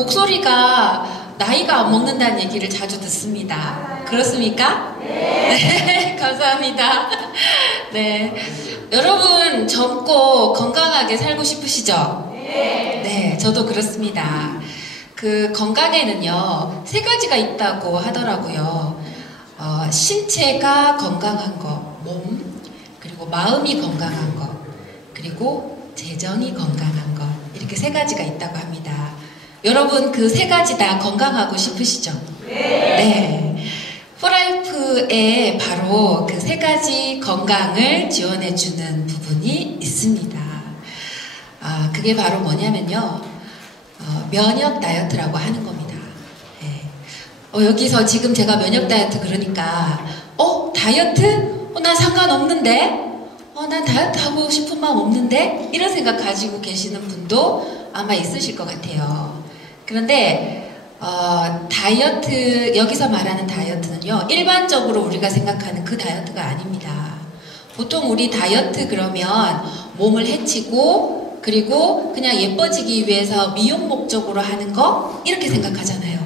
목소리가 나이가 안 먹는다는 얘기를 자주 듣습니다. 그렇습니까? 네. 감사합니다. 네. 여러분, 젊고 건강하게 살고 싶으시죠? 네, 저도 그렇습니다. 그 건강에는요, 세 가지가 있다고 하더라고요. 신체가 건강한 거, 몸, 그리고 마음이 건강한 거, 그리고 재정이 건강한 거, 이렇게 세 가지가 있다고 합니다. 여러분, 그 세 가지 다 건강하고 싶으시죠? 네. 포라이프에 바로 그 세 가지 건강을 지원해주는 부분이 있습니다. 그게 바로 뭐냐면요, 면역 다이어트라고 하는 겁니다. 네. 여기서 지금 제가 면역 다이어트 그러니까, 다이어트? 난 상관없는데? 난 다이어트 하고 싶은 마음 없는데? 이런 생각 가지고 계시는 분도 아마 있으실 것 같아요. 그런데 다이어트, 여기서 말하는 다이어트는요, 일반적으로 우리가 생각하는 그 다이어트가 아닙니다. 보통 우리 다이어트 그러면 몸을 해치고, 그리고 그냥 예뻐지기 위해서 미용 목적으로 하는 거, 이렇게 생각하잖아요.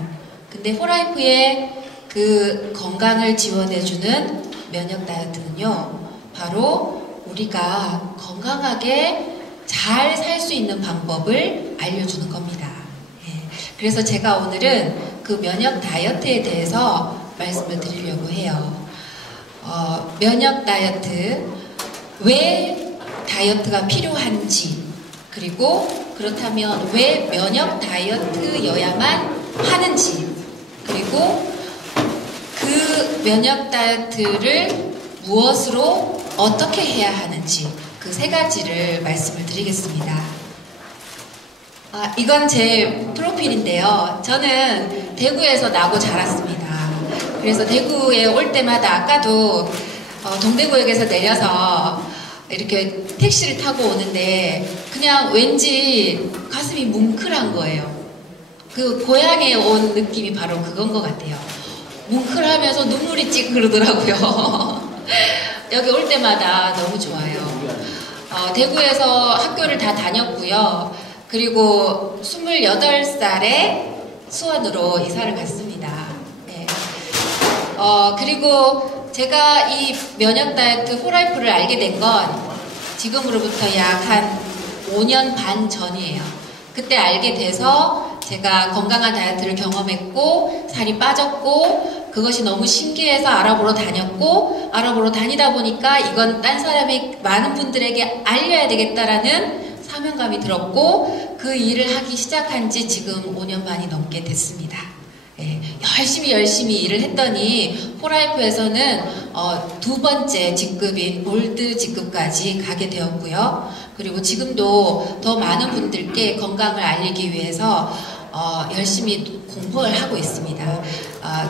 근데 포라이프의 그 건강을 지원해주는 면역 다이어트는요, 바로 우리가 건강하게 잘 살 수 있는 방법을 알려주는 겁니다. 그래서 제가 오늘은 그 면역 다이어트에 대해서 말씀을 드리려고 해요. 면역 다이어트, 왜 다이어트가 필요한지, 그리고 그렇다면 왜 면역 다이어트여야만 하는지, 그리고 그 면역 다이어트를 무엇으로 어떻게 해야 하는지, 그 세 가지를 말씀을 드리겠습니다. 이건 제 프로필인데요. 저는 대구에서 나고 자랐습니다. 그래서 대구에 올 때마다 아까도 동대구역에서 내려서 이렇게 택시를 타고 오는데 그냥 왠지 가슴이 뭉클한 거예요. 그 고향에 온 느낌이 바로 그건 것 같아요. 뭉클하면서 눈물이 찌그러더라고요. 여기 올 때마다 너무 좋아요. 대구에서 학교를 다 다녔고요. 그리고 28살에 수원으로 이사를 갔습니다. 네. 그리고 제가 이 면역 다이어트 포라이프를 알게 된 건 지금으로부터 약 한 5년 반 전이에요. 그때 알게 돼서 제가 건강한 다이어트를 경험했고 살이 빠졌고 그것이 너무 신기해서 알아보러 다녔고 알아보러 다니다 보니까 이건 딴 사람의 많은 분들에게 알려야 되겠다라는 사명감이 들었고 그 일을 하기 시작한 지 지금 5년 반이 넘게 됐습니다. 네, 열심히 일을 했더니 포라이프에서는 두 번째 직급인 골드 직급까지 가게 되었고요. 그리고 지금도 더 많은 분들께 건강을 알리기 위해서 열심히 공부를 하고 있습니다.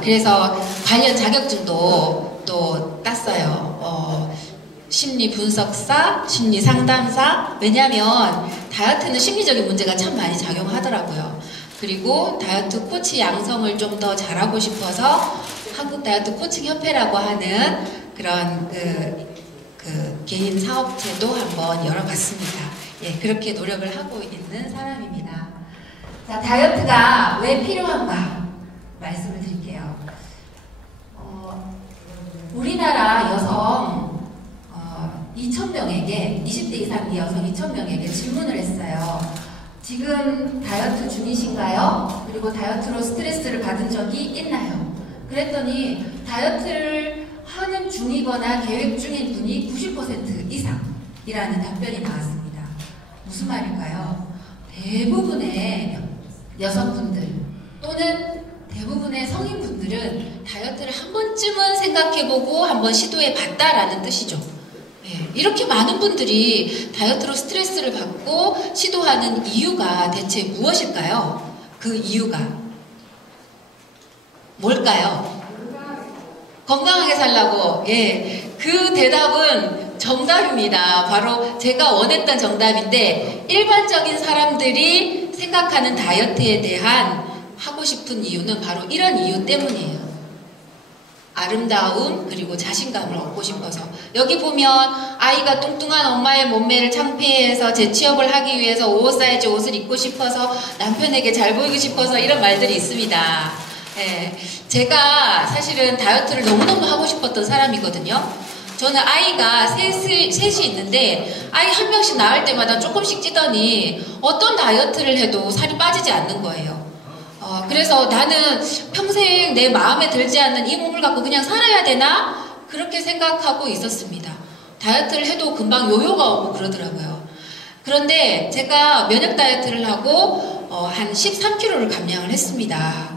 그래서 관련 자격증도 또 땄어요. 심리 분석사, 심리 상담사. 왜냐하면 다이어트는 심리적인 문제가 참 많이 작용하더라고요. 그리고 다이어트 코치 양성을 좀 더 잘하고 싶어서 한국 다이어트 코칭 협회라고 하는 그런 개인 사업체도 한번 열어봤습니다. 예, 그렇게 노력을 하고 있는 사람입니다. 자, 다이어트가 왜 필요한가 말씀을 드릴게요. 우리나라 여성 2,000명에게 20대 이상의 여성 2,000명에게 질문을 했어요. 지금 다이어트 중이신가요? 그리고 다이어트로 스트레스를 받은 적이 있나요? 그랬더니 다이어트를 하는 중이거나 계획 중인 분이 90% 이상이라는 답변이 나왔습니다. 무슨 말일까요? 대부분의 여성분들 또는 대부분의 성인분들은 다이어트를 한 번쯤은 생각해보고 한번 시도해봤다라는 뜻이죠. 네, 이렇게 많은 분들이 다이어트로 스트레스를 받고 시도하는 이유가 대체 무엇일까요? 그 이유가 뭘까요? 건강하게 살라고. 예, 그 대답은 정답입니다. 바로 제가 원했던 정답인데 일반적인 사람들이 생각하는 다이어트에 대한 하고 싶은 이유는 바로 이런 이유 때문이에요. 아름다움 그리고 자신감을 얻고 싶어서. 여기 보면 아이가 뚱뚱한 엄마의 몸매를 창피해서 재취업을 하기 위해서 오버사이즈 옷을 입고 싶어서 남편에게 잘 보이고 싶어서 이런 말들이 있습니다. 예, 제가 사실은 다이어트를 너무너무 하고 싶었던 사람이거든요. 저는 아이가 셋이 있는데 아이 한 명씩 낳을 때마다 조금씩 찌더니 어떤 다이어트를 해도 살이 빠지지 않는 거예요. 그래서 나는 평생 내 마음에 들지 않는 이 몸을 갖고 그냥 살아야 되나? 그렇게 생각하고 있었습니다. 다이어트를 해도 금방 요요가 오고 그러더라고요. 그런데 제가 면역 다이어트를 하고 한 13kg를 감량을 했습니다.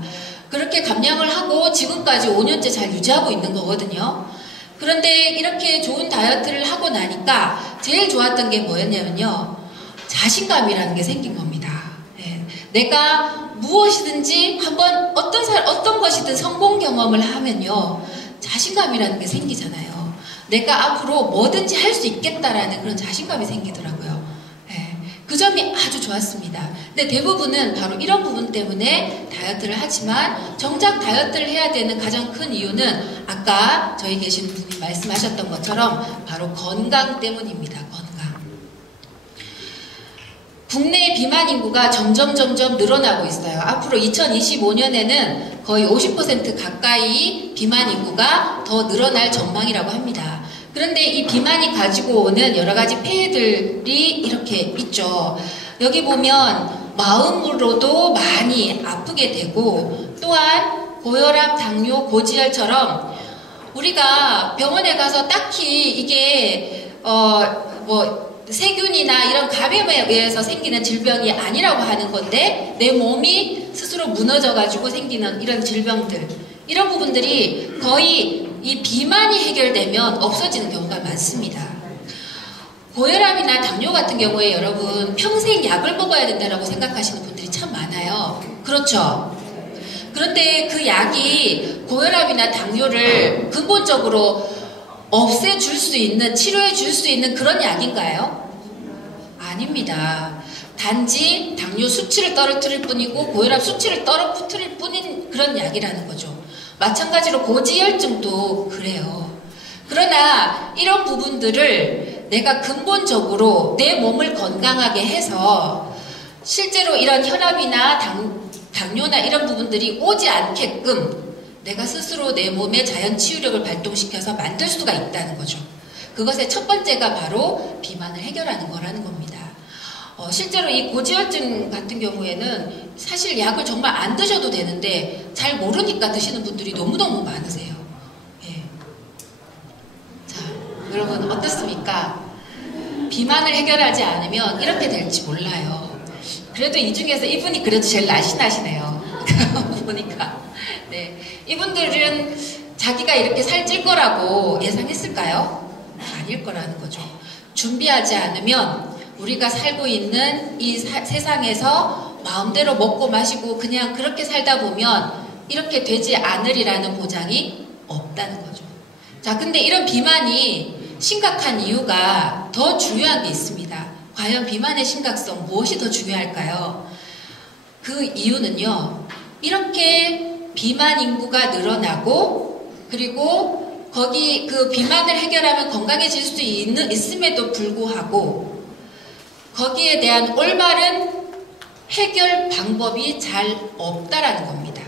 그렇게 감량을 하고 지금까지 5년째 잘 유지하고 있는 거거든요. 그런데 이렇게 좋은 다이어트를 하고 나니까 제일 좋았던 게 뭐였냐면요. 자신감이라는 게 생긴 겁니다. 예. 내가 무엇이든지 한번 어떤 것이든 성공 경험을 하면요. 자신감이라는 게 생기잖아요. 내가 앞으로 뭐든지 할 수 있겠다라는 그런 자신감이 생기더라고요. 예. 그 점이 아주 좋았습니다. 근데 대부분은 바로 이런 부분 때문에 다이어트를 하지만 정작 다이어트를 해야 되는 가장 큰 이유는 아까 저희 계신 분이 말씀하셨던 것처럼 바로 건강 때문입니다. 건강. 국내 비만 인구가 점점 늘어나고 있어요. 앞으로 2025년에는 거의 50% 가까이 비만 인구가 더 늘어날 전망이라고 합니다. 그런데 이 비만이 가지고 오는 여러 가지 폐해들이 이렇게 있죠. 여기 보면 마음으로도 많이 아프게 되고 또한 고혈압, 당뇨, 고지혈처럼 우리가 병원에 가서 딱히 이게 세균이나 이런 감염에 의해서 생기는 질병이 아니라고 하는 건데 내 몸이 스스로 무너져가지고 생기는 이런 질병들 이런 부분들이 거의 이 비만이 해결되면 없어지는 경우가 많습니다. 고혈압이나 당뇨 같은 경우에 여러분 평생 약을 먹어야 된다고 생각하시는 분들이 참 많아요. 그렇죠? 그런데 그 약이 고혈압이나 당뇨를 근본적으로 없애줄 수 있는, 치료해 줄 수 있는 그런 약인가요? 아닙니다. 단지 당뇨 수치를 떨어뜨릴 뿐이고 고혈압 수치를 떨어뜨릴 뿐인 그런 약이라는 거죠. 마찬가지로 고지혈증도 그래요. 그러나 이런 부분들을 내가 근본적으로 내 몸을 건강하게 해서 실제로 이런 혈압이나 당뇨나 이런 부분들이 오지 않게끔 내가 스스로 내 몸의 자연 치유력을 발동시켜서 만들 수가 있다는 거죠. 그것의 첫 번째가 바로 비만을 해결하는 거라는 겁니다. 실제로 이 고지혈증 같은 경우에는 사실 약을 정말 안 드셔도 되는데 잘 모르니까 드시는 분들이 너무너무 많으세요. 예. 자, 여러분 어떻습니까? 비만을 해결하지 않으면 이렇게 될지 몰라요. 그래도 이 중에서 이분이 그래도 제일 날씬하시네요. 보니까. 네. 이분들은 자기가 이렇게 살찔 거라고 예상했을까요? 아닐 거라는 거죠. 준비하지 않으면 우리가 살고 있는 이 세상에서 마음대로 먹고 마시고 그냥 그렇게 살다 보면 이렇게 되지 않으리라는 보장이 없다는 거죠. 자, 근데 이런 비만이 심각한 이유가 더 중요한 게 있습니다. 과연 비만의 심각성 무엇이 더 중요할까요? 그 이유는요. 이렇게 비만 인구가 늘어나고 그리고 거기 그 비만을 해결하면 건강해질 수 있음에도 불구하고 거기에 대한 올바른 해결 방법이 잘 없다라는 겁니다.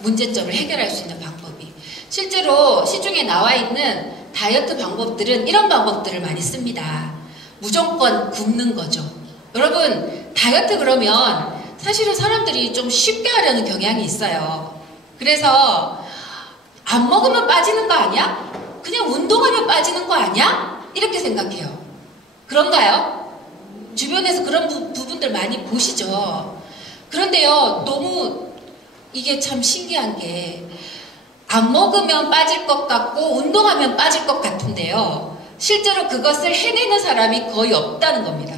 문제점을 해결할 수 있는 방법이. 실제로 시중에 나와 있는 다이어트 방법들은 이런 방법들을 많이 씁니다. 무조건 굶는 거죠. 여러분 다이어트 그러면 사실은 사람들이 좀 쉽게 하려는 경향이 있어요. 그래서 안 먹으면 빠지는 거 아니야? 그냥 운동하면 빠지는 거 아니야? 이렇게 생각해요. 그런가요? 주변에서 그런 부분들 많이 보시죠. 그런데요, 너무 이게 참 신기한 게 안 먹으면 빠질 것 같고 운동하면 빠질 것 같은데요. 실제로 그것을 해내는 사람이 거의 없다는 겁니다.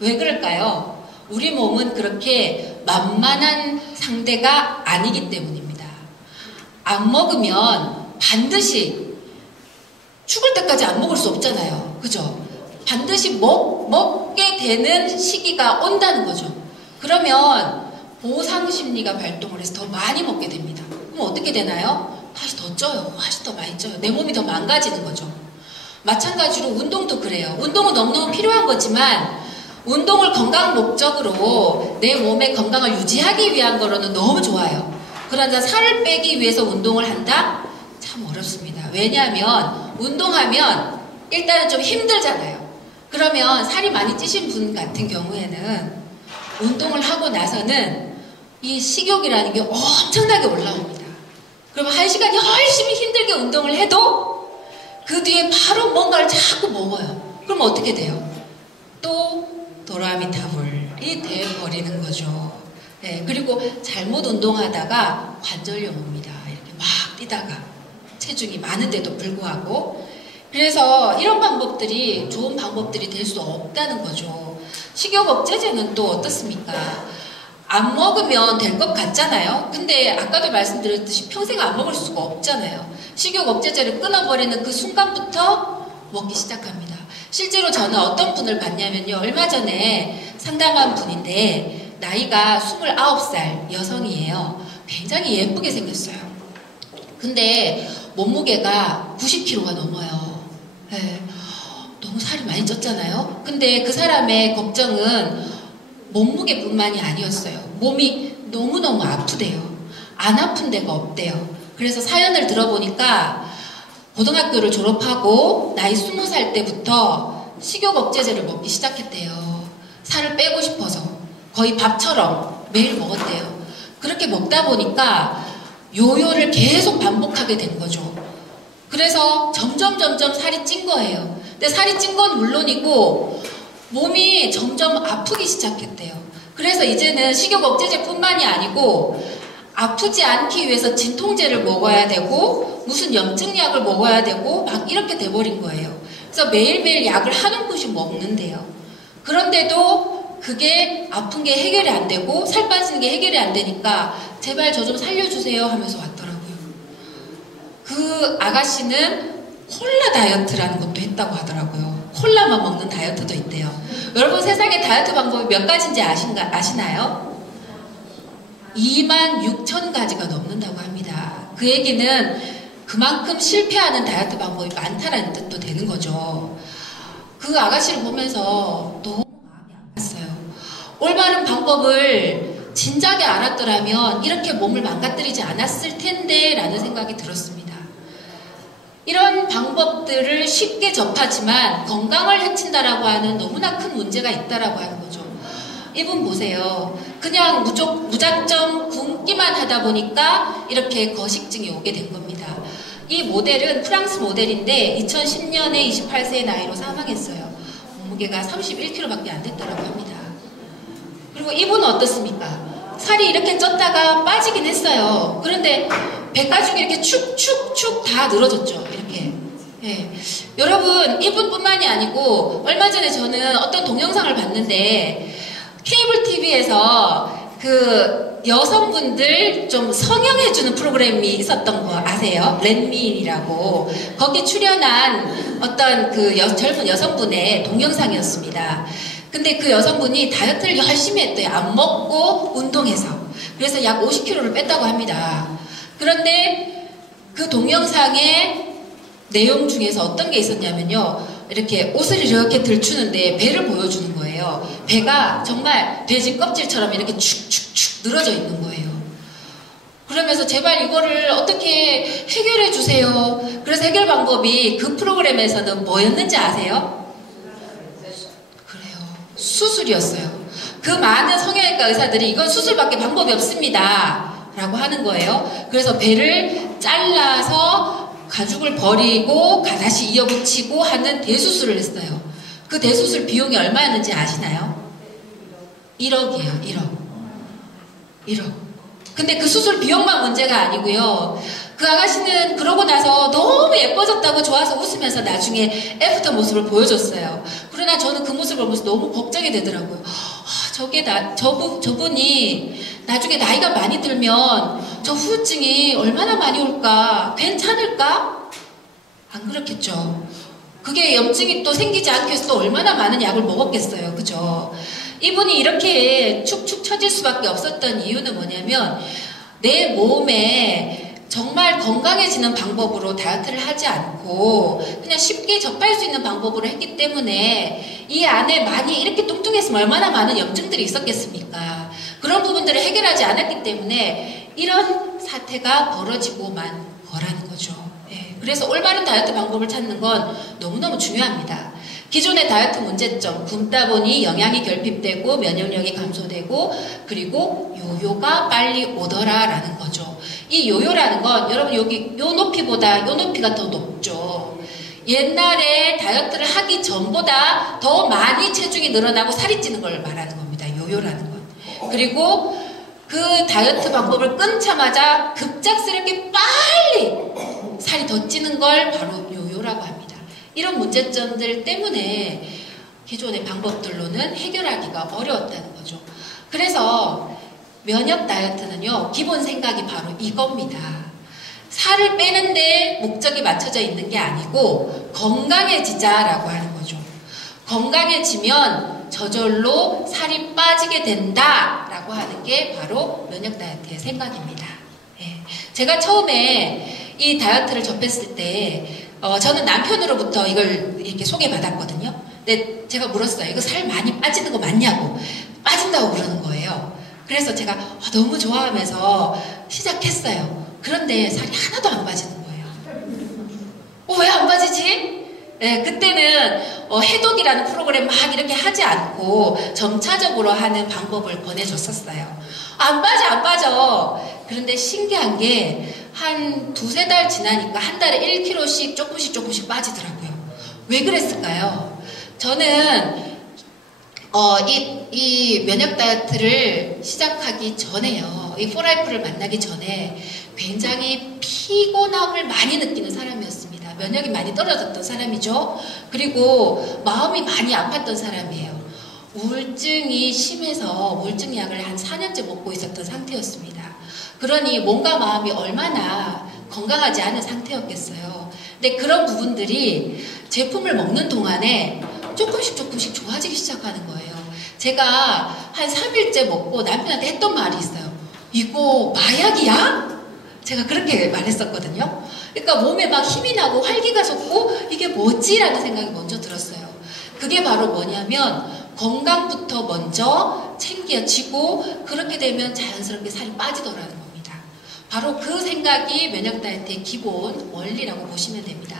왜 그럴까요? 우리 몸은 그렇게 만만한 상대가 아니기 때문입니다. 안 먹으면 반드시 죽을 때까지 안 먹을 수 없잖아요. 그죠? 반드시 먹게 되는 시기가 온다는 거죠. 그러면 보상 심리가 발동을 해서 더 많이 먹게 됩니다. 그럼 어떻게 되나요? 다시 더 쪄요. 다시 더 많이 쪄요. 내 몸이 더 망가지는 거죠. 마찬가지로 운동도 그래요. 운동은 너무너무 필요한 거지만 운동을 건강 목적으로 내 몸의 건강을 유지하기 위한 거로는 너무 좋아요. 그러나 살을 빼기 위해서 운동을 한다? 참 어렵습니다. 왜냐하면 운동하면 일단은 좀 힘들잖아요. 그러면 살이 많이 찌신 분 같은 경우에는 운동을 하고 나서는 이 식욕이라는 게 엄청나게 올라옵니다. 그러면 1시간 열심히 힘들게 운동을 해도 그 뒤에 바로 뭔가를 자꾸 먹어요. 그럼 어떻게 돼요? 또 도라미타불이 되어버리는 거죠. 네, 그리고 잘못 운동하다가 관절염 옵니다. 이렇게 막 뛰다가 체중이 많은데도 불구하고. 그래서 이런 방법들이 좋은 방법들이 될 수 없다는 거죠. 식욕 억제제는 또 어떻습니까? 안 먹으면 될 것 같잖아요. 근데 아까도 말씀드렸듯이 평생 안 먹을 수가 없잖아요. 식욕 억제제를 끊어버리는 그 순간부터 먹기 시작합니다. 실제로 저는 어떤 분을 봤냐면요. 얼마 전에 상담한 분인데 나이가 29살 여성이에요. 굉장히 예쁘게 생겼어요. 근데 몸무게가 90kg가 넘어요. 네. 너무 살이 많이 쪘잖아요. 근데 그 사람의 걱정은 몸무게뿐만이 아니었어요. 몸이 너무너무 아프대요. 안 아픈 데가 없대요. 그래서 사연을 들어보니까 고등학교를 졸업하고 나이 20살 때부터 식욕 억제제를 먹기 시작했대요. 살을 빼고 싶어서 거의 밥처럼 매일 먹었대요. 그렇게 먹다 보니까 요요를 계속 반복하게 된 거죠. 그래서 점점 살이 찐 거예요. 근데 살이 찐 건 물론이고 몸이 점점 아프기 시작했대요. 그래서 이제는 식욕 억제제뿐만이 아니고 아프지 않기 위해서 진통제를 먹어야 되고 무슨 염증약을 먹어야 되고 막 이렇게 돼버린 거예요. 그래서 매일매일 약을 한 움큼씩 먹는데요. 그런데도 그게 아픈 게 해결이 안 되고 살 빠지는 게 해결이 안 되니까 제발 저 좀 살려주세요 하면서 왔더라고요. 그 아가씨는 콜라 다이어트라는 것도 했다고 하더라고요. 콜라만 먹는 다이어트도 있대요. 여러분 세상에 다이어트 방법이 몇 가지인지 아시나요? 26,000가지가 넘는다고 합니다. 그 얘기는 그만큼 실패하는 다이어트 방법이 많다라는 뜻도 되는 거죠. 그 아가씨를 보면서 너무 마음이 아팠어요. 올바른 방법을 진작에 알았더라면 이렇게 몸을 망가뜨리지 않았을 텐데 라는 생각이 들었습니다. 이런 방법들을 쉽게 접하지만 건강을 해친다라고 하는 너무나 큰 문제가 있다라고 하는 거죠. 이분 보세요. 그냥 무작정 굶기만 하다 보니까 이렇게 거식증이 오게 된 겁니다. 이 모델은 프랑스 모델인데 2010년에 28세의 나이로 사망했어요. 몸무게가 31kg밖에 안 됐다고 합니다. 그리고 이분은 어떻습니까? 살이 이렇게 쪘다가 빠지긴 했어요. 그런데 배가죽이 이렇게 축축축 다 늘어졌죠. 이렇게. 예. 여러분 이분뿐만이 아니고 얼마 전에 저는 어떤 동영상을 봤는데 케이블 TV에서 그 여성분들 좀 성형해주는 프로그램이 있었던 거 아세요? 렛미이라고. 거기 출연한 어떤 그 젊은 여성분의 동영상이었습니다. 근데 그 여성분이 다이어트를 열심히 했대요. 안 먹고 운동해서. 그래서 약 50kg를 뺐다고 합니다. 그런데 그 동영상의 내용 중에서 어떤 게 있었냐면요. 이렇게 옷을 이렇게 들추는데 배를 보여주는 거예요. 배가 정말 돼지 껍질처럼 이렇게 축축축 늘어져 있는 거예요. 그러면서 제발 이거를 어떻게 해결해 주세요. 그래서 해결 방법이 그 프로그램에서는 뭐였는지 아세요? 그래요. 수술이었어요. 그 많은 성형외과 의사들이 이건 수술밖에 방법이 없습니다. 라고 하는 거예요. 그래서 배를 잘라서 가죽을 버리고 다시 이어붙이고 하는 대수술을 했어요. 그 대수술 비용이 얼마였는지 아시나요? 1억이에요. 1억. 근데 그 수술 비용만 문제가 아니고요. 그 아가씨는 그러고 나서 너무 예뻐졌다고 좋아서 웃으면서 나중에 애프터 모습을 보여줬어요. 그러나 저는 그 모습을 보면서 너무 걱정이 되더라고요. 저분이 나중에 나이가 많이 들면 저 후유증이 얼마나 많이 올까? 괜찮을까? 안 그렇겠죠. 그게 염증이 또 생기지 않기 위해서 또 얼마나 많은 약을 먹었겠어요. 그죠? 이분이 이렇게 축축 처질 수밖에 없었던 이유는 뭐냐면 내 몸에 정말 건강해지는 방법으로 다이어트를 하지 않고 그냥 쉽게 접할 수 있는 방법으로 했기 때문에 이 안에 많이 이렇게 뚱뚱했으면 얼마나 많은 염증들이 있었겠습니까? 그런 부분들을 해결하지 않았기 때문에 이런 사태가 벌어지고만 거라는 거죠. 예, 그래서 올바른 다이어트 방법을 찾는 건 너무너무 중요합니다. 기존의 다이어트 문제점, 굶다 보니 영양이 결핍되고 면역력이 감소되고 그리고 요요가 빨리 오더라 라는 거죠. 이 요요라는 건 여러분 여기 요 높이보다 요 높이가 더 높죠. 옛날에 다이어트를 하기 전보다 더 많이 체중이 늘어나고 살이 찌는 걸 말하는 겁니다. 요요라는 건. 그리고 그 다이어트 방법을 끊자마자 급작스럽게 빨리 살이 더 찌는 걸 바로 요요라고 합니다. 이런 문제점들 때문에 기존의 방법들로는 해결하기가 어려웠다는 거죠. 그래서 면역 다이어트는요, 기본 생각이 바로 이겁니다. 살을 빼는데 목적이 맞춰져 있는 게 아니고 건강해지자라고 하는 거죠. 건강해지면 저절로 살이 빠지게 된다라고 하는 게 바로 면역 다이어트의 생각입니다. 예. 제가 처음에 이 다이어트를 접했을 때 저는 남편으로부터 이걸 이렇게 소개받았거든요. 근데 제가 물었어요. 이거 살 많이 빠지는 거 맞냐고. 빠진다고 그러는 거예요. 그래서 제가 너무 좋아하면서 시작했어요. 그런데 살이 하나도 안 빠지는 거예요. 왜 안 빠지지? 네, 그때는 해독이라는 프로그램 막 이렇게 하지 않고 점차적으로 하는 방법을 권해줬었어요. 안 빠져. 그런데 신기한 게 한 두세 달 지나니까 한 달에 1kg씩 조금씩 빠지더라고요. 왜 그랬을까요? 저는 이 면역 다이어트를 시작하기 전에요. 이 포라이프를 만나기 전에 굉장히 피곤함을 많이 느끼는 사람이었습니다. 면역이 많이 떨어졌던 사람이죠. 그리고 마음이 많이 아팠던 사람이에요. 우울증이 심해서 우울증 약을 한 4년째 먹고 있었던 상태였습니다. 그러니 몸과 마음이 얼마나 건강하지 않은 상태였겠어요. 근데 그런 부분들이 제품을 먹는 동안에 조금씩 좋아지기 시작하는 거예요. 제가 한 3일째 먹고 남편한테 했던 말이 있어요. 이거 마약이야? 제가 그렇게 말했었거든요. 그러니까 몸에 막 힘이 나고 활기가 솟고 이게 뭐지? 라는 생각이 먼저 들었어요. 그게 바로 뭐냐면 건강부터 먼저 챙겨지고 그렇게 되면 자연스럽게 살이 빠지더라는 겁니다. 바로 그 생각이 면역 다이어트의 기본 원리라고 보시면 됩니다.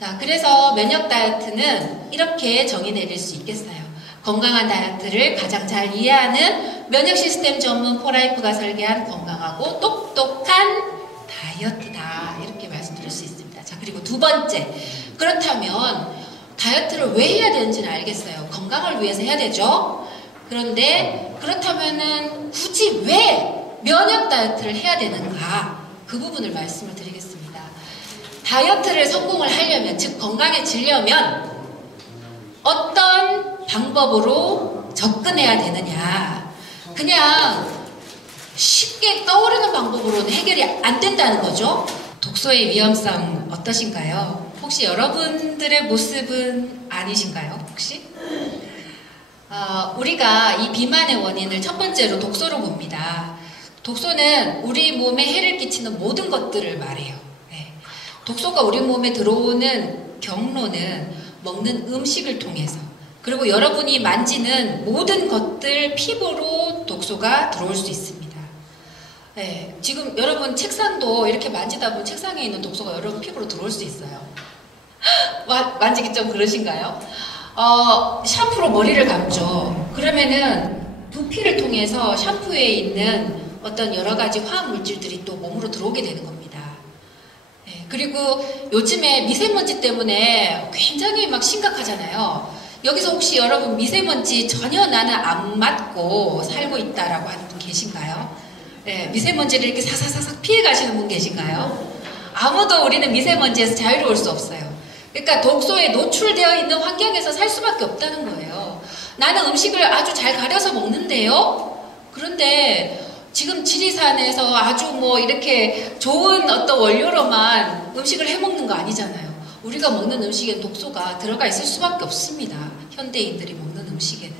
자, 그래서 면역 다이어트는 이렇게 정의 내릴 수 있겠어요. 건강한 다이어트를 가장 잘 이해하는 면역 시스템 전문 포라이프가 설계한 건강하고 똑똑한 다이어트다. 이렇게 말씀드릴 수 있습니다. 자, 그리고 두 번째. 그렇다면 다이어트를 왜 해야 되는지는 알겠어요. 건강을 위해서 해야 되죠. 그런데 그렇다면은 굳이 왜 면역 다이어트를 해야 되는가? 그 부분을 말씀을 드리겠습니다. 다이어트를 성공을 하려면, 즉 건강해지려면 어떤 방법으로 접근해야 되느냐. 그냥 쉽게 떠오르는 방법으로는 해결이 안 된다는 거죠. 독소의 위험성 어떠신가요? 혹시 여러분들의 모습은 아니신가요? 혹시? 우리가 이 비만의 원인을 첫 번째로 독소로 봅니다. 독소는 우리 몸에 해를 끼치는 모든 것들을 말해요. 네. 독소가 우리 몸에 들어오는 경로는 먹는 음식을 통해서, 그리고 여러분이 만지는 모든 것들 피부로 독소가 들어올 수 있습니다. 네. 지금 여러분 책상도 이렇게 만지다 보면 책상에 있는 독소가 여러분 피부로 들어올 수 있어요. 만지기 좀 그러신가요? 샴푸로 머리를 감죠. 그러면은 두피를 통해서 샴푸에 있는 어떤 여러 가지 화학 물질들이 또 몸으로 들어오게 되는 겁니다. 네, 그리고 요즘에 미세먼지 때문에 굉장히 막 심각하잖아요. 여기서 혹시 여러분 미세먼지 전혀 나는 안 맞고 살고 있다라고 하는 분 계신가요? 네, 미세먼지를 이렇게 사사사삭 피해 가시는 분 계신가요? 아무도 우리는 미세먼지에서 자유로울 수 없어요. 그러니까 독소에 노출되어 있는 환경에서 살 수밖에 없다는 거예요. 나는 음식을 아주 잘 가려서 먹는데요. 그런데 지금 지리산에서 아주 뭐 이렇게 좋은 어떤 원료로만 음식을 해 먹는 거 아니잖아요. 우리가 먹는 음식엔 독소가 들어가 있을 수밖에 없습니다. 현대인들이 먹는 음식에는.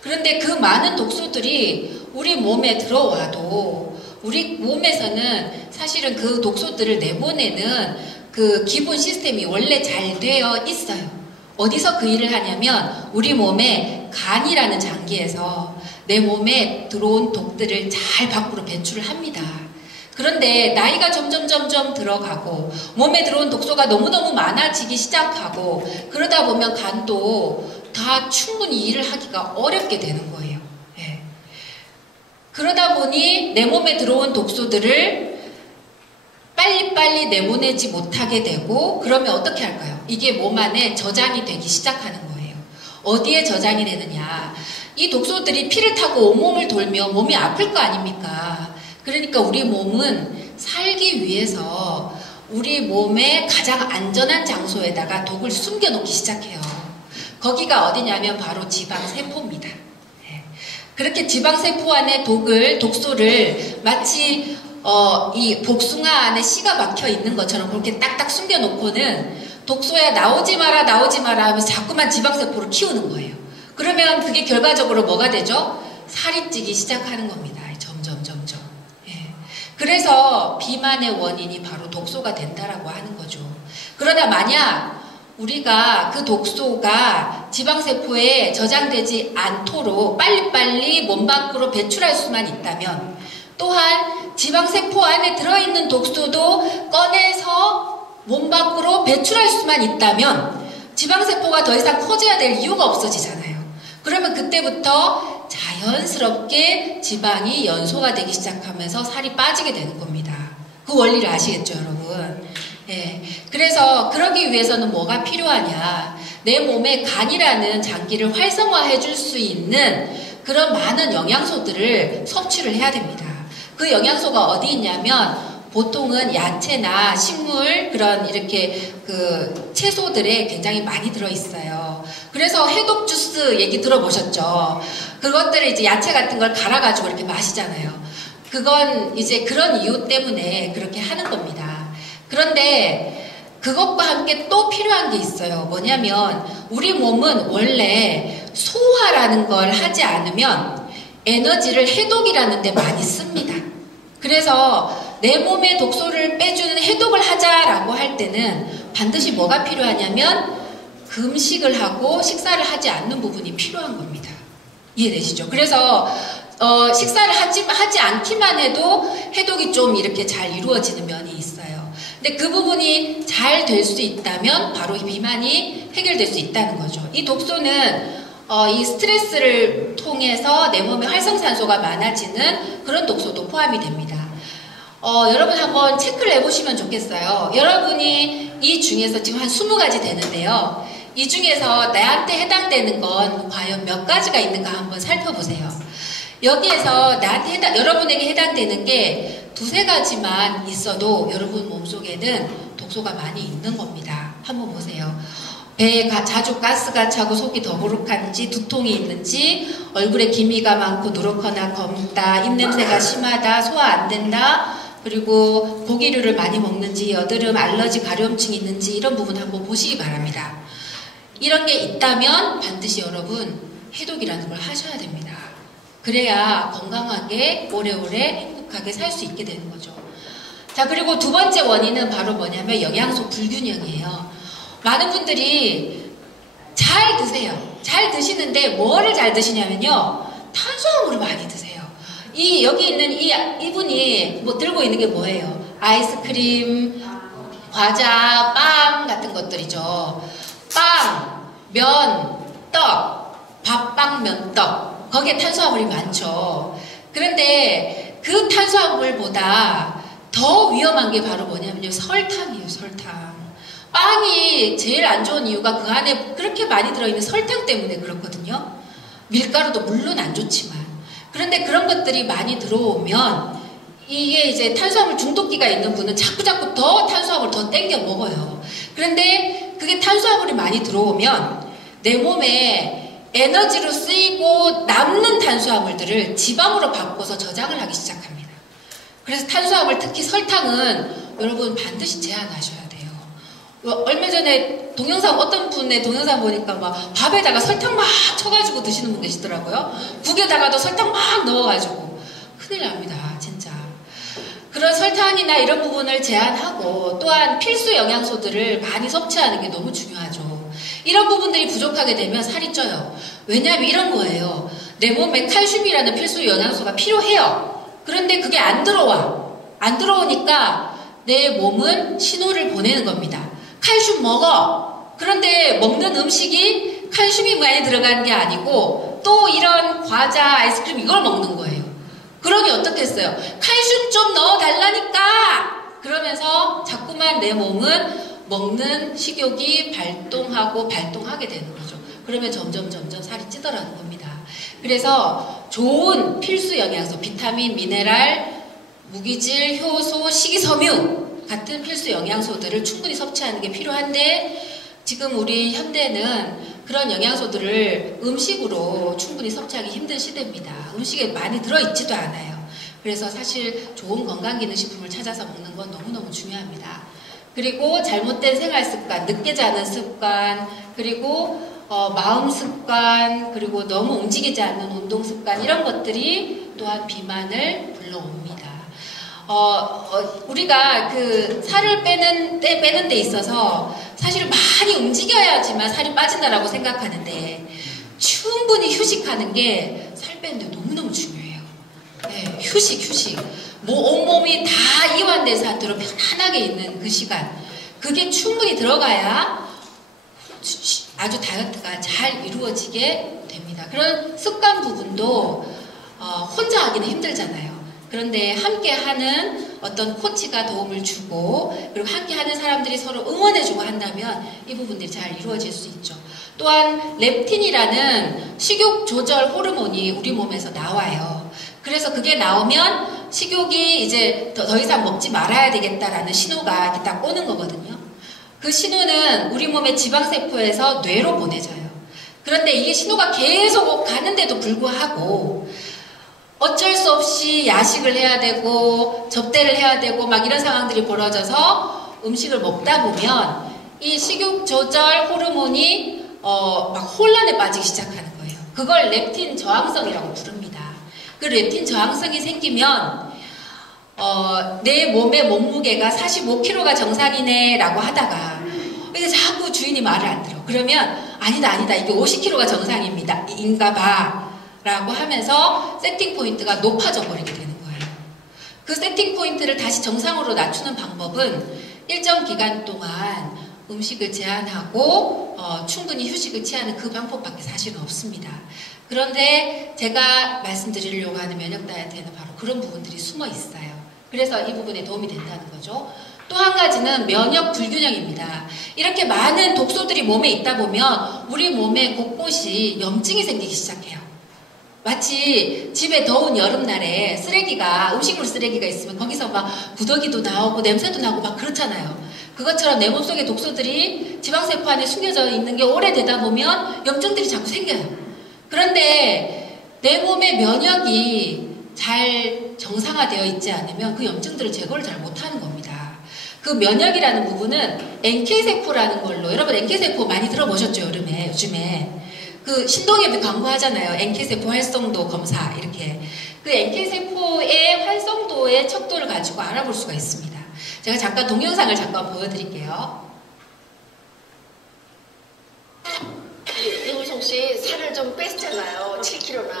그런데 그 많은 독소들이 우리 몸에 들어와도 우리 몸에서는 사실은 그 독소들을 내보내는 그 기본 시스템이 원래 잘 되어 있어요. 어디서 그 일을 하냐면 우리 몸에 간이라는 장기에서 내 몸에 들어온 독들을 잘 밖으로 배출을 합니다. 그런데 나이가 점점 들어가고 몸에 들어온 독소가 너무너무 많아지기 시작하고 그러다 보면 간도 다 충분히 일을 하기가 어렵게 되는 거예요. 예. 그러다 보니 내 몸에 들어온 독소들을 빨리빨리 내보내지 못하게 되고 그러면 어떻게 할까요? 이게 몸 안에 저장이 되기 시작하는 거예요. 어디에 저장이 되느냐? 이 독소들이 피를 타고 온몸을 돌며 몸이 아플 거 아닙니까? 그러니까 우리 몸은 살기 위해서 우리 몸의 가장 안전한 장소에다가 독을 숨겨놓기 시작해요. 거기가 어디냐면 바로 지방세포입니다. 그렇게 지방세포 안에 독소를 마치 이 복숭아 안에 씨가 박혀 있는 것처럼 그렇게 딱딱 숨겨놓고는 독소야 나오지 마라 하면서 자꾸만 지방세포를 키우는 거예요. 그러면 그게 결과적으로 뭐가 되죠? 살이 찌기 시작하는 겁니다. 점점. 예. 그래서 비만의 원인이 바로 독소가 된다라고 하는 거죠. 그러나 만약 우리가 그 독소가 지방세포에 저장되지 않도록 빨리빨리 몸 밖으로 배출할 수만 있다면 또한 지방세포 안에 들어있는 독소도 꺼내서 몸 밖으로 배출할 수만 있다면 지방세포가 더 이상 커져야 될 이유가 없어지잖아요. 그러면 그때부터 자연스럽게 지방이 연소가 되기 시작하면서 살이 빠지게 되는 겁니다. 그 원리를 아시겠죠, 여러분? 예. 그래서 그러기 위해서는 뭐가 필요하냐? 내 몸에 간이라는 장기를 활성화해 줄 수 있는 그런 많은 영양소들을 섭취를 해야 됩니다. 그 영양소가 어디 있냐면 보통은 야채나 식물 그런 이렇게 그 채소들에 굉장히 많이 들어있어요. 그래서 해독 주스 얘기 들어보셨죠? 그것들을 이제 야채 같은 걸 갈아가지고 이렇게 마시잖아요. 그건 이제 그런 이유 때문에 그렇게 하는 겁니다. 그런데 그것과 함께 또 필요한 게 있어요. 뭐냐면 우리 몸은 원래 소화라는 걸 하지 않으면 에너지를 해독이라는 데 많이 씁니다. 그래서 내 몸에 독소를 빼주는 해독을 하자라고 할 때는 반드시 뭐가 필요하냐면 금식을 하고 식사를 하지 않는 부분이 필요한 겁니다. 이해되시죠? 그래서 식사를 하지 않기만 해도 해독이 좀 이렇게 잘 이루어지는 면이 있어요. 근데 그 부분이 잘 될 수 있다면 바로 비만이 해결될 수 있다는 거죠. 이 독소는 이 스트레스를 통해서 내 몸에 활성산소가 많아지는 그런 독소도 포함이 됩니다. 여러분 한번 체크를 해보시면 좋겠어요. 여러분이 이 중에서 지금 한 20가지 되는데요. 이 중에서 나한테 해당되는 건 과연 몇 가지가 있는가 한번 살펴보세요. 여기에서 여러분에게 해당되는 게 두세 가지만 있어도 여러분 몸속에는 독소가 많이 있는 겁니다. 한번 보세요. 배에 자주 가스가 차고 속이 더부룩한지, 두통이 있는지, 얼굴에 기미가 많고 누렇거나 검다, 입냄새가 심하다, 소화 안 된다, 그리고 고기류를 많이 먹는지, 여드름, 알러지, 가려움증이 있는지 이런 부분 한번 보시기 바랍니다. 이런 게 있다면 반드시 여러분 해독이라는 걸 하셔야 됩니다. 그래야 건강하게 오래오래 행복하게 살 수 있게 되는 거죠. 자, 그리고 두 번째 원인은 바로 뭐냐면 영양소 불균형이에요. 많은 분들이 잘 드세요. 잘 드시는데 뭐를 잘 드시냐면요. 탄수화물을 많이 드세요. 여기 있는 이분이 들고 있는 게 뭐예요? 아이스크림, 과자, 빵 같은 것들이죠. 빵, 면, 떡, 밥빵, 면떡. 거기에 탄수화물이 많죠. 그런데 그 탄수화물보다 더 위험한 게 바로 뭐냐면요. 설탕이에요, 설탕. 빵이 제일 안 좋은 이유가 그 안에 그렇게 많이 들어있는 설탕 때문에 그렇거든요. 밀가루도 물론 안 좋지만. 그런데 그런 것들이 많이 들어오면 이게 이제 탄수화물 중독기가 있는 분은 자꾸 더 탄수화물 더 땡겨 먹어요. 그런데 그게 탄수화물이 많이 들어오면 내 몸에 에너지로 쓰이고 남는 탄수화물들을 지방으로 바꿔서 저장을 하기 시작합니다. 그래서 탄수화물, 특히 설탕은 여러분 반드시 제한하셔야 돼요. 얼마 전에 어떤 분의 동영상 보니까 막 밥에다가 설탕 막 쳐가지고 드시는 분 계시더라고요. 국에다가도 설탕 막 넣어가지고 큰일 납니다, 진짜. 그런 설탕이나 이런 부분을 제한하고 또한 필수 영양소들을 많이 섭취하는 게 너무 중요하죠. 이런 부분들이 부족하게 되면 살이 쪄요. 왜냐하면 이런 거예요. 내 몸에 칼슘이라는 필수 영양소가 필요해요. 그런데 그게 안 들어와. 안 들어오니까 내 몸은 신호를 보내는 겁니다. 칼슘 먹어. 그런데 먹는 음식이 칼슘이 많이 들어가는 게 아니고 또 이런 과자, 아이스크림 이걸 먹는 거예요. 그러니 어떻겠어요? 칼슘 좀 넣어달라니까! 그러면서 자꾸만 내 몸은 먹는 식욕이 발동하게 되는 거죠. 그러면 점점 살이 찌더라는 겁니다. 그래서 좋은 필수 영양소, 비타민, 미네랄, 무기질, 효소, 식이섬유 같은 필수 영양소들을 충분히 섭취하는 게 필요한데 지금 우리 현대는 그런 영양소들을 음식으로 충분히 섭취하기 힘든 시대입니다. 음식에 많이 들어있지도 않아요. 그래서 사실 좋은 건강기능식품을 찾아서 먹는 건 너무너무 중요합니다. 그리고 잘못된 생활습관, 늦게 자는 습관, 그리고 마음 습관, 그리고 너무 움직이지 않는 운동 습관 이런 것들이 또한 비만을 불러옵니다. 우리가 그 살을 빼는 데 있어서 사실 많이 움직여야지만 살이 빠진다라고 생각하는데 충분히 휴식하는 게 살 빼는데 너무너무 중요해요. 네, 휴식. 온몸이 다 이완된 상태로 편안하게 있는 그 시간. 그게 충분히 들어가야 아주 다이어트가 잘 이루어지게 됩니다. 그런 습관 부분도 혼자 하기는 힘들잖아요. 그런데 함께 하는 어떤 코치가 도움을 주고 그리고 함께 하는 사람들이 서로 응원해주고 한다면 이 부분들이 잘 이루어질 수 있죠. 또한 렙틴이라는 식욕 조절 호르몬이 우리 몸에서 나와요. 그래서 그게 나오면 식욕이 이제 더 이상 먹지 말아야 되겠다라는 신호가 이렇게 딱 오는 거거든요. 그 신호는 우리 몸의 지방세포에서 뇌로 보내져요. 그런데 이게 신호가 계속 가는데도 불구하고 어쩔 수 없이 야식을 해야 되고 접대를 해야 되고 막 이런 상황들이 벌어져서 음식을 먹다 보면 이 식욕 조절 호르몬이 막 혼란에 빠지기 시작하는 거예요. 그걸 렙틴 저항성이라고 부릅니다. 그 렙틴 저항성이 생기면 내 몸의 몸무게가 45kg가 정상이네 라고 하다가 이제 자꾸 주인이 말을 안 들어. 그러면 아니다 이게 50kg가 정상입니다 인가봐 라고 하면서 세팅 포인트가 높아져 버리게 되는 거예요. 그 세팅 포인트를 다시 정상으로 낮추는 방법은 일정 기간 동안 음식을 제한하고 충분히 휴식을 취하는 그 방법밖에 사실은 없습니다. 그런데 제가 말씀드리려고 하는 면역 다이어트에는 바로 그런 부분들이 숨어 있어요. 그래서 이 부분에 도움이 된다는 거죠. 또 한 가지는 면역 불균형입니다. 이렇게 많은 독소들이 몸에 있다 보면 우리 몸의 곳곳이 염증이 생기기 시작해요. 마치 집에 더운 여름날에 음식물 쓰레기가 있으면 거기서 막 구더기도 나오고 냄새도 나고 막 그렇잖아요. 그것처럼 내 몸속에 독소들이 지방세포 안에 숨겨져 있는 게 오래되다 보면 염증들이 자꾸 생겨요. 그런데 내 몸의 면역이 잘 정상화되어 있지 않으면 그 염증들을 제거를 잘 못하는 겁니다. 그 면역이라는 부분은 NK세포라는 걸로, 여러분 NK세포 많이 들어보셨죠? 요즘에 그 신동엽이 광고하잖아요. NK세포 활성도 검사 이렇게. 그 NK세포의 활성도의 척도를 가지고 알아볼 수가 있습니다. 제가 잠깐 동영상을 잠깐 보여드릴게요. 이무성 씨 살을 좀 뺐잖아요. 7kg나.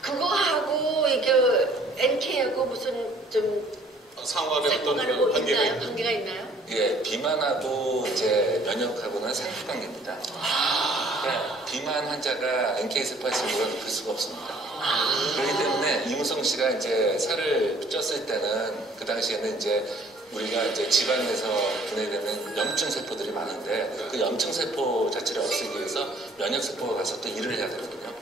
그거하고 이게 NK하고 무슨 좀 상호하는 어떤 관계가 있나요? 예, 비만하고 이제 면역하고는 상관관계입니다. 비만 환자가 NK세포 활성도가 높을 수가 없습니다. 그렇기 때문에 이무성 씨가 이제 살을 쪘을 때는 그 당시에는 이제 우리가 이제 집안에서 분해되는 염증 세포들이 많은데 그 염증 세포 자체를 없애기 위해서 면역 세포가 가서 또 일을 해야 되거든요.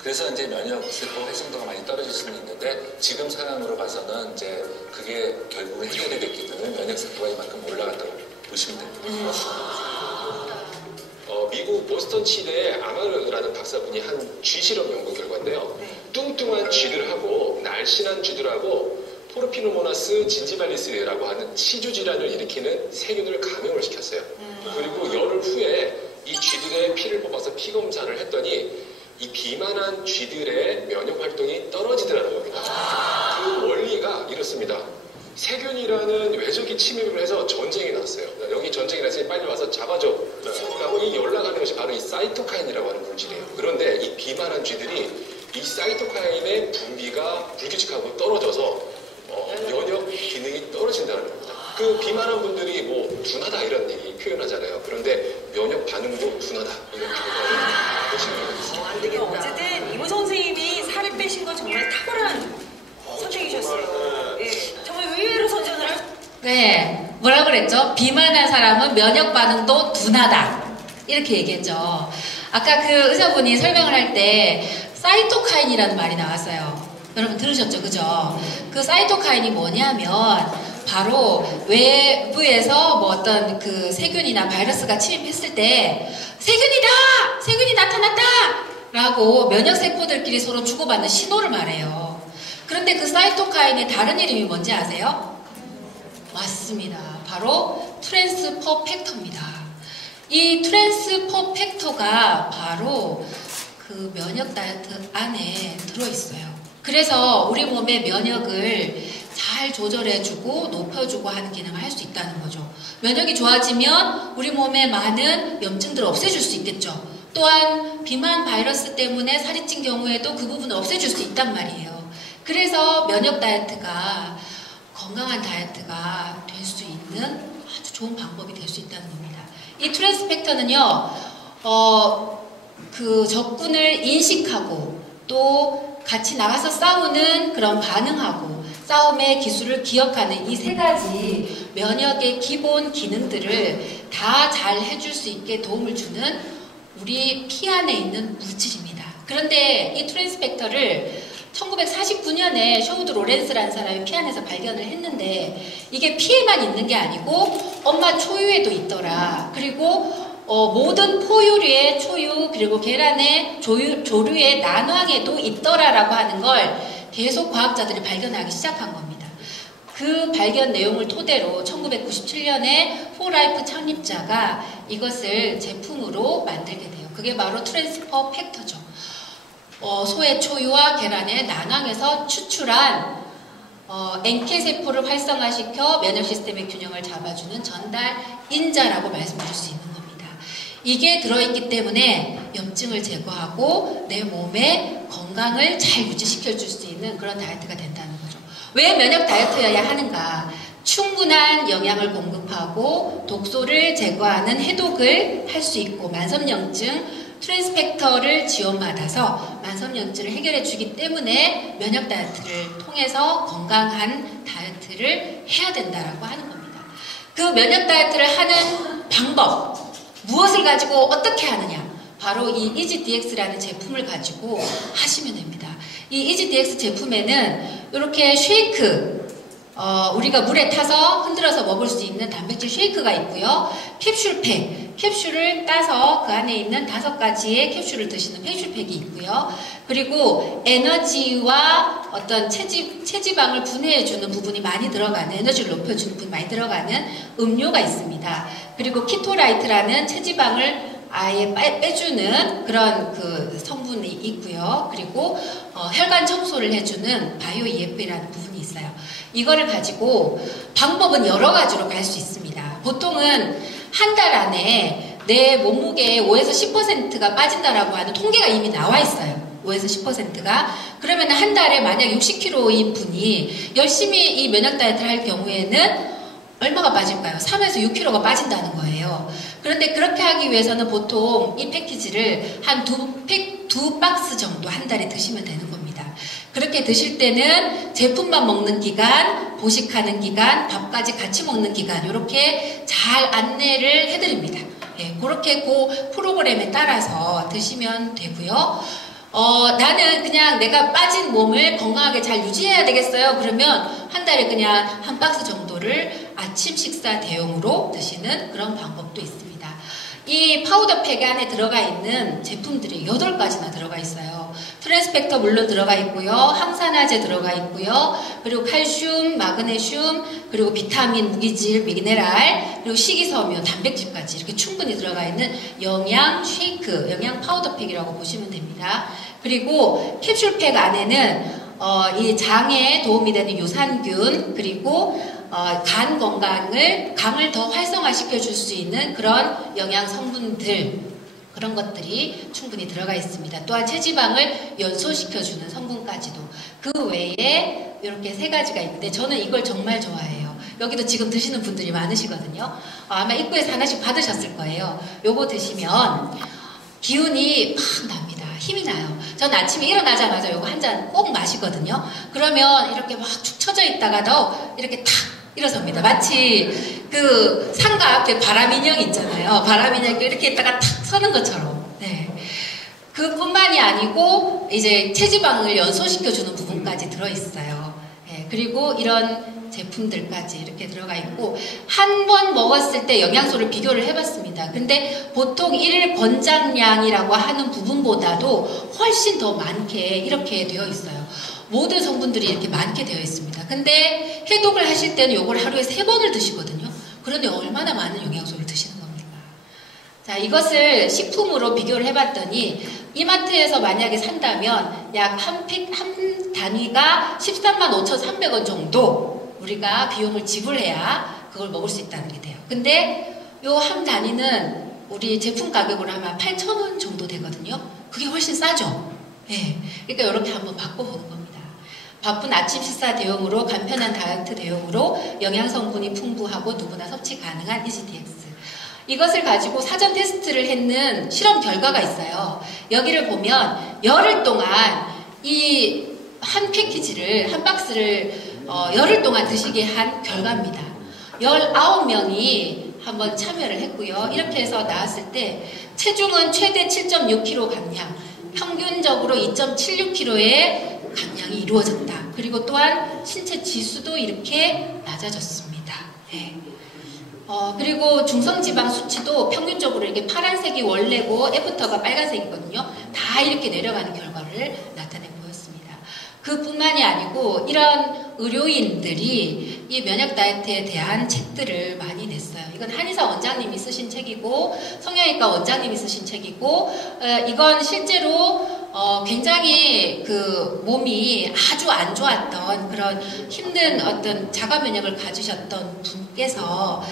그래서 이제 면역 세포 활성도가 많이 떨어질 수는 있는데 지금 상황으로 봐서는 이제 그게 결국은 해결이 됐기 때문에 면역 세포가 이만큼 올라갔다고 보시면 됩니다. 미국 보스턴 치대의 아마르라는 박사분이 한 쥐 실험 연구 결과인데요. 뚱뚱한 쥐들 하고 날씬한 쥐들하고 포르피노모나스 진지발리스라고 하는 치주 질환을 일으키는 세균을 감염을 시켰어요. 그리고 열흘 후에 이 쥐들의 피를 뽑아서 피 검사를 했더니 이 비만한 쥐들의 면역 활동이 떨어지더라는 겁니다. 그 원리가 이렇습니다. 세균이라는 외적이 침입을 해서 전쟁이 났어요. 여기 전쟁이 났으니 빨리 와서 잡아줘. 라고 이 연락하는 것이 바로 이 사이토카인이라고 하는 물질이에요. 그런데 이 비만한 쥐들이 이 사이토카인의 분비가 불규칙하고 떨어져서 면역 기능이 떨어진다는 겁니다. 그 비만한 분들이 뭐 둔하다 이런 얘기 표현하잖아요. 그런데 면역 반응도 둔하다 이런 표현을 보시면 되겠습니다. 안 되겠다. 어쨌든 이모 선생님이 살을 빼신 건 정말 탁월한 선택이셨어요. 예, 정말 의외로 선전을 하셨어요. 네, 뭐라 그랬죠? 비만한 사람은 면역 반응도 둔하다. 이렇게 얘기했죠. 아까 그 의사분이 설명을 할 때 사이토카인이라는 말이 나왔어요. 여러분 들으셨죠? 그죠? 그 사이토카인이 뭐냐면 바로 외부에서 뭐 어떤 그 세균이나 바이러스가 침입했을 때 세균이다! 세균이 나타났다! 라고 면역세포들끼리 서로 주고받는 신호를 말해요. 그런데 그 사이토카인의 다른 이름이 뭔지 아세요? 맞습니다. 바로 트랜스퍼 팩터입니다. 이 트랜스퍼 팩터가 바로 그 면역 다이어트 안에 들어있어요. 그래서 우리 몸의 면역을 잘 조절해주고 높여주고 하는 기능을 할 수 있다는 거죠. 면역이 좋아지면 우리 몸에 많은 염증들을 없애줄 수 있겠죠. 또한 비만 바이러스 때문에 살이 찐 경우에도 그 부분을 없애줄 수 있단 말이에요. 그래서 면역 다이어트가 건강한 다이어트가 될 수 있는 아주 좋은 방법이 될 수 있다는 겁니다. 이 트랜스팩터는요, 그 적군을 인식하고 또 같이 나가서 싸우는 그런 반응하고 싸움의 기술을 기억하는 이 세 가지 면역의 기본 기능들을 다 잘 해줄 수 있게 도움을 주는 우리 피 안에 있는 물질입니다. 그런데 이 트랜스팩터를 1949년에 셔우드 로렌스라는 사람이 피 안에서 발견을 했는데 이게 피에만 있는 게 아니고 엄마 초유에도 있더라. 그리고 모든 포유류의 초유 그리고 계란의 조류의 난황에도 있더라라고 하는 걸 계속 과학자들이 발견하기 시작한 겁니다. 그 발견 내용을 토대로 1997년에 포라이프 창립자가 이것을 제품으로 만들게 돼요. 그게 바로 트랜스퍼 팩터죠. 소의 초유와 계란의 난황에서 추출한 NK세포를 활성화시켜 면역 시스템의 균형을 잡아주는 전달 인자라고 말씀드릴 수 있는 겁니다. 이게 들어있기 때문에 염증을 제거하고 내 몸의 건강을 잘 유지시켜 줄 수 있는 그런 다이어트가 된다는 거죠. 왜 면역 다이어트여야 하는가? 충분한 영양을 공급하고 독소를 제거하는 해독을 할 수 있고 만성염증 트랜스팩터를 지원받아서 만성염증을 해결해 주기 때문에 면역 다이어트를 통해서 건강한 다이어트를 해야 된다라고 하는 겁니다. 그 면역 다이어트를 하는 방법, 무엇을 가지고 어떻게 하느냐? 바로 이 이지DX라는 제품을 가지고 하시면 됩니다. 이 이지DX 제품에는 이렇게 쉐이크, 우리가 물에 타서 흔들어서 먹을 수 있는 단백질 쉐이크가 있고요. 캡슐팩, 캡슐을 따서 그 안에 있는 5가지의 캡슐을 드시는 캡슐팩이 있고요. 그리고 에너지와 어떤 체지방을 분해해주는 부분이 많이 들어가는, 에너지를 높여주는 부분이 많이 들어가는 음료가 있습니다. 그리고 키토라이트라는 체지방을 아예 빼주는 그런 그 성분이 있고요. 그리고 혈관 청소를 해주는 바이오 EF라는 부분이 있어요. 이거를 가지고 방법은 여러 가지로 갈 수 있습니다. 보통은 한 달 안에 내 몸무게의 5에서 10%가 빠진다라고 하는 통계가 이미 나와 있어요. 5에서 10%가. 그러면 한 달에 만약 60kg인 분이 열심히 이 면역 다이어트를 할 경우에는 얼마가 빠질까요? 3에서 6kg가 빠진다는 거예요. 그런데 그렇게 하기 위해서는 보통 이 패키지를 한 두 박스 정도 한 달에 드시면 되는 겁니다. 그렇게 드실 때는 제품만 먹는 기간, 보식하는 기간, 밥까지 같이 먹는 기간 이렇게 잘 안내를 해드립니다. 예, 그렇게 그 프로그램에 따라서 드시면 되고요. 나는 그냥 내가 빠진 몸을 건강하게 잘 유지해야 되겠어요. 그러면 한 달에 그냥 한 박스 정도를 아침 식사 대용으로 드시는 그런 방법도 있습니다. 이 파우더팩 안에 들어가 있는 제품들이 8가지나 들어가 있어요. 트랜스팩터 물론 들어가 있고요. 항산화제 들어가 있고요. 그리고 칼슘, 마그네슘, 그리고 비타민, 무기질, 미네랄, 그리고 식이섬유, 단백질까지 이렇게 충분히 들어가 있는 영양 쉐이크, 영양 파우더팩이라고 보시면 됩니다. 그리고 캡슐팩 안에는 이 장에 도움이 되는 유산균 그리고 간 강을 더 활성화시켜 줄 수 있는 그런 영양 성분들 그런 것들이 충분히 들어가 있습니다. 또한 체지방을 연소시켜주는 성분까지도. 그 외에 이렇게 3가지가 있는데 저는 이걸 정말 좋아해요. 여기도 지금 드시는 분들이 많으시거든요. 아마 입구에서 하나씩 받으셨을 거예요. 요거 드시면 기운이 막 납니다. 힘이 나요. 전 아침에 일어나자마자 요거 한 잔 꼭 마시거든요. 그러면 이렇게 막 축 처져 있다가도 이렇게 탁 일어섭니다. 마치 그 상가 앞에 바람인형 있잖아요. 바람인형 이렇게 있다가 탁 서는 것처럼. 네. 그뿐만이 아니고 이제 체지방을 연소시켜주는 부분까지 들어있어요. 네. 그리고 이런 제품들까지 이렇게 들어가 있고 한 번 먹었을 때 영양소를 비교를 해봤습니다. 근데 보통 1일 권장량이라고 하는 부분보다도 훨씬 더 많게 이렇게 되어 있어요. 모든 성분들이 이렇게 많게 되어 있습니다. 근데 해독을 하실 때는 이걸 하루에 3번을 드시거든요. 그런데 얼마나 많은 영양소를 드시는 겁니까? 자, 이것을 식품으로 비교를 해봤더니 이마트에서 만약에 산다면 약 한 단위가 135,300원 정도 우리가 비용을 지불해야 그걸 먹을 수 있다는 게 돼요. 근데 요 한 단위는 우리 제품 가격으로 하면 8,000원 정도 되거든요. 그게 훨씬 싸죠. 예. 그러니까 이렇게 한번 바꿔보는 겁니다. 바쁜 아침 식사 대용으로 간편한 다이어트 대용으로 영양 성분이 풍부하고 누구나 섭취 가능한 EGDX. 이것을 가지고 사전 테스트를 했는 실험 결과가 있어요. 여기를 보면 열흘 동안 이 한 패키지를 한 박스를 열흘 동안 드시게 한 결과입니다. 19명이 한번 참여를 했고요. 이렇게 해서 나왔을 때 체중은 최대 7.6kg 감량, 평균적으로 2.76kg의 감량이 이루어졌다. 그리고 또한 신체 지수도 이렇게 낮아졌습니다. 네. 그리고 중성지방 수치도 평균적으로 이렇게 파란색이 원래고 애프터가 빨간색이거든요. 다 이렇게 내려가는 결과를 나타내 보였습니다. 그뿐만이 아니고 이런 의료인들이 이 면역 다이어트에 대한 책들을 많이 냈어요. 이건 한의사 원장님이 쓰신 책이고 성형외과 원장님이 쓰신 책이고 이건 실제로 굉장히 그 몸이 아주 안 좋았던 그런 힘든 어떤 자가 면역을 가지셨던 분께서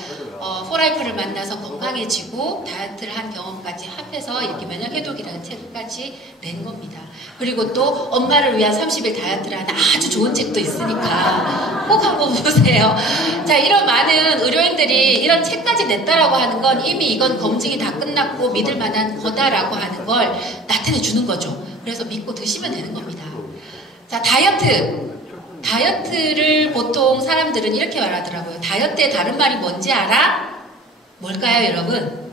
포라이프를 만나서 건강해지고 다이어트를 한 경험까지 합해서 이렇게 면역해독이라는 책까지 낸 겁니다. 그리고 또 엄마를 위한 30일 다이어트라는 아주 좋은 책도 있으니까 꼭 한번 보세요. 자, 이런 많은 의료인들이 이런 책까지 냈다라고 하는 건 이미 이건 검증이 다 끝났고 믿을 만한 거다라고 하는 걸 나타내 주는 거죠. 그래서 믿고 드시면 되는 겁니다. 자, 다이어트를 보통 사람들은 이렇게 말하더라고요. 다이어트의 다른 말이 뭔지 알아? 뭘까요, 여러분?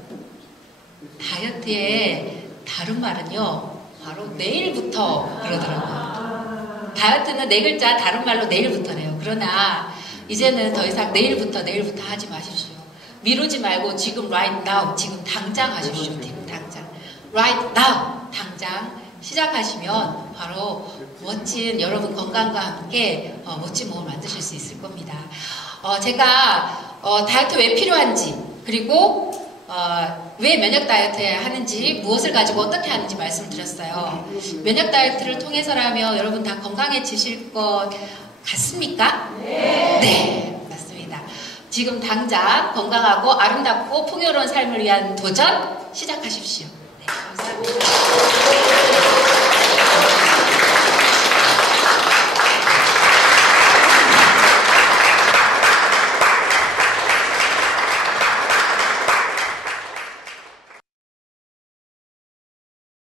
다이어트의 다른 말은요, 바로 내일부터 그러더라고요. 다이어트는 4글자 다른 말로 내일부터래요. 그러나 이제는 더 이상 내일부터 하지 마십시오. 미루지 말고 지금 right now, 지금 당장 하십시오. 지금 당장. right now, 당장 시작하시면 바로 멋진 여러분 건강과 함께 멋진 몸을 만드실 수 있을 겁니다. 제가 다이어트 왜 필요한지 그리고 왜 면역 다이어트 하는지 무엇을 가지고 어떻게 하는지 말씀드렸어요. 면역 다이어트를 통해서라면 여러분 다 건강해지실 것 같습니까? 네, 맞습니다. 지금 당장 건강하고 아름답고 풍요로운 삶을 위한 도전 시작하십시오.